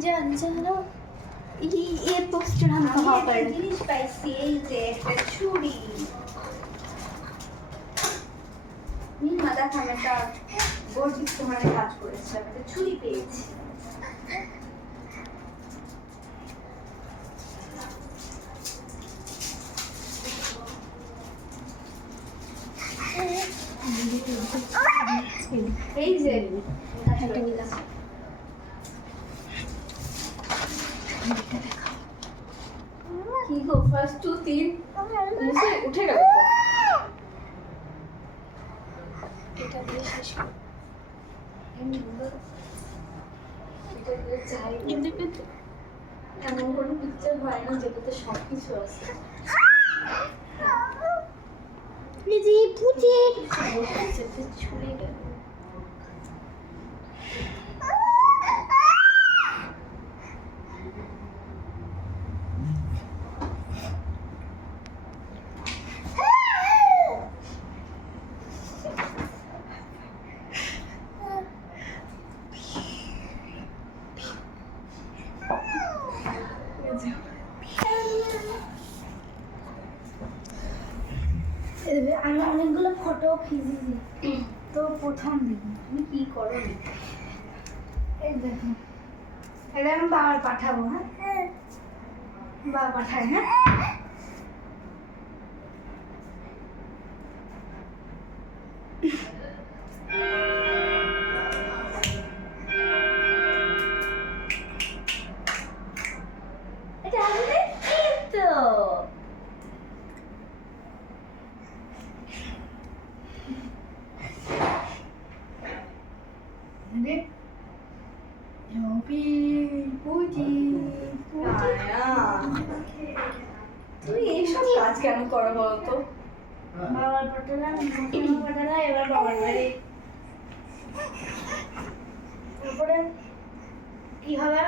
जानो ये पोस्टर हम कहाँ पर জিনিস পাইছি এই যে একটা ছুরি মাদা খামেটা গর্জিত তোমার কাজ করেছে একটা ছুরি পেয়েছি এই যে এটা নিলাম কি গো ফার্স্ট টু তিন মুছে উঠে গেল এটা দিয়ে শেষ কর এটা দিয়ে চাই কিন্তু এমন কোনো পিকচার হয় না যেটাতে সব কিছু আছে লিজি পুচি ছুরি গেল আমি অনেকগুলো ফটো খিচেছি তো প্রথম দিন তুমি কি করো এই দেখো এটা আমি বাবার পাঠাবো হ্যাঁ বাবা পাঠায় হ্যাঁ এটা আসলে কি তো Yopi, puji, আয়া, তুমি এইসব কাজ কেন করো বলতো বাবার পাঠালাম পাঠালাম এবার বাবার বাড়ি তারপরে কি হবে